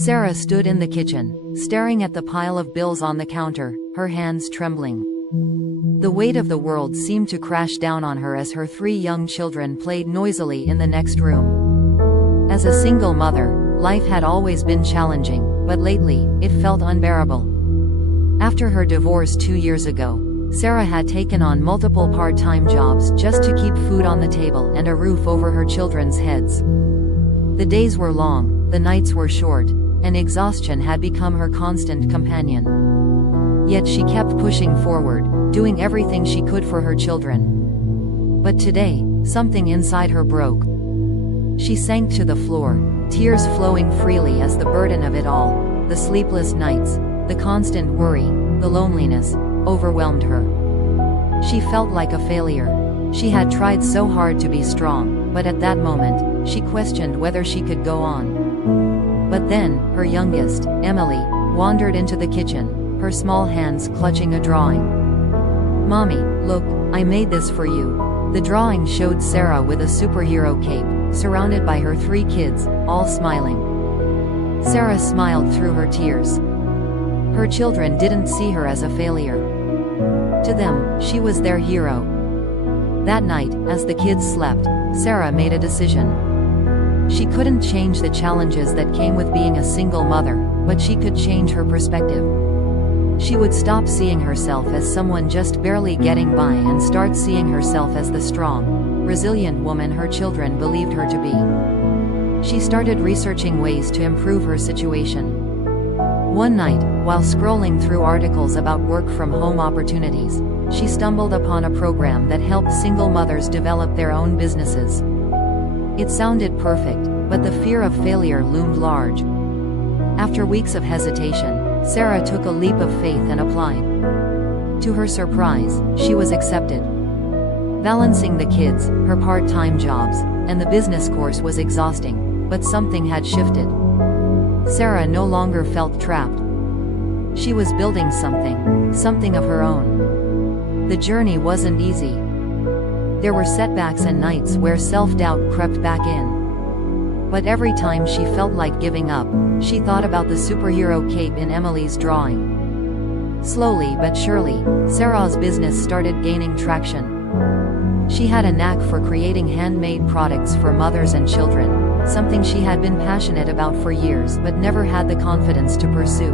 Sarah stood in the kitchen, staring at the pile of bills on the counter, her hands trembling. The weight of the world seemed to crash down on her as her 3 young children played noisily in the next room. As a single mother, life had always been challenging, but lately, it felt unbearable. After her divorce 2 years ago, Sarah had taken on multiple part-time jobs just to keep food on the table and a roof over her children's heads. The days were long, the nights were short, and exhaustion had become her constant companion. Yet she kept pushing forward, doing everything she could for her children. But today, something inside her broke. She sank to the floor, tears flowing freely as the burden of it all, the sleepless nights, the constant worry, the loneliness, overwhelmed her. She felt like a failure. She had tried so hard to be strong, but at that moment, she questioned whether she could go on. But then, her youngest, Emily, wandered into the kitchen, her small hands clutching a drawing. "Mommy, look, I made this for you." The drawing showed Sarah with a superhero cape, surrounded by her 3 kids, all smiling. Sarah smiled through her tears. Her children didn't see her as a failure. To them, she was their hero. That night, as the kids slept, Sarah made a decision. She couldn't change the challenges that came with being a single mother, but she could change her perspective. She would stop seeing herself as someone just barely getting by and start seeing herself as the strong, resilient woman her children believed her to be. She started researching ways to improve her situation. One night, while scrolling through articles about work-from-home opportunities, she stumbled upon a program that helped single mothers develop their own businesses. It sounded perfect, but the fear of failure loomed large. After weeks of hesitation, Sarah took a leap of faith and applied. To her surprise, she was accepted. Balancing the kids, her part-time jobs, and the business course was exhausting, but something had shifted. Sarah no longer felt trapped. She was building something of her own. The journey wasn't easy. There were setbacks and nights where self-doubt crept back in. But every time she felt like giving up, she thought about the superhero cape in Emily's drawing. Slowly but surely, Sarah's business started gaining traction. She had a knack for creating handmade products for mothers and children, something she had been passionate about for years but never had the confidence to pursue.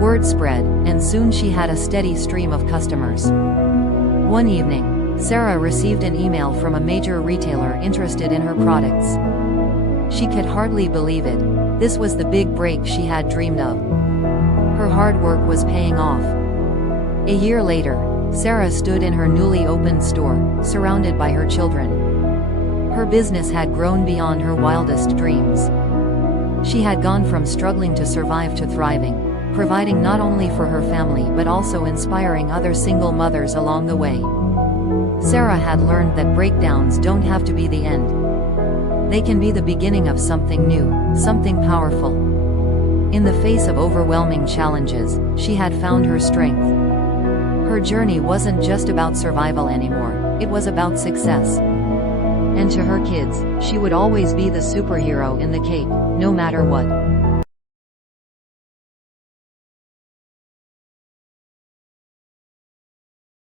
Word spread, and soon she had a steady stream of customers. One evening, Sarah received an email from a major retailer interested in her products. She could hardly believe it. This was the big break she had dreamed of. Her hard work was paying off. A year later, Sarah stood in her newly opened store, surrounded by her children. Her business had grown beyond her wildest dreams. She had gone from struggling to survive to thriving, providing not only for her family but also inspiring other single mothers along the way. Sarah had learned that breakdowns don't have to be the end. They can be the beginning of something new, something powerful. In the face of overwhelming challenges, she had found her strength. Her journey wasn't just about survival anymore, it was about success. And to her kids, she would always be the superhero in the cape, no matter what.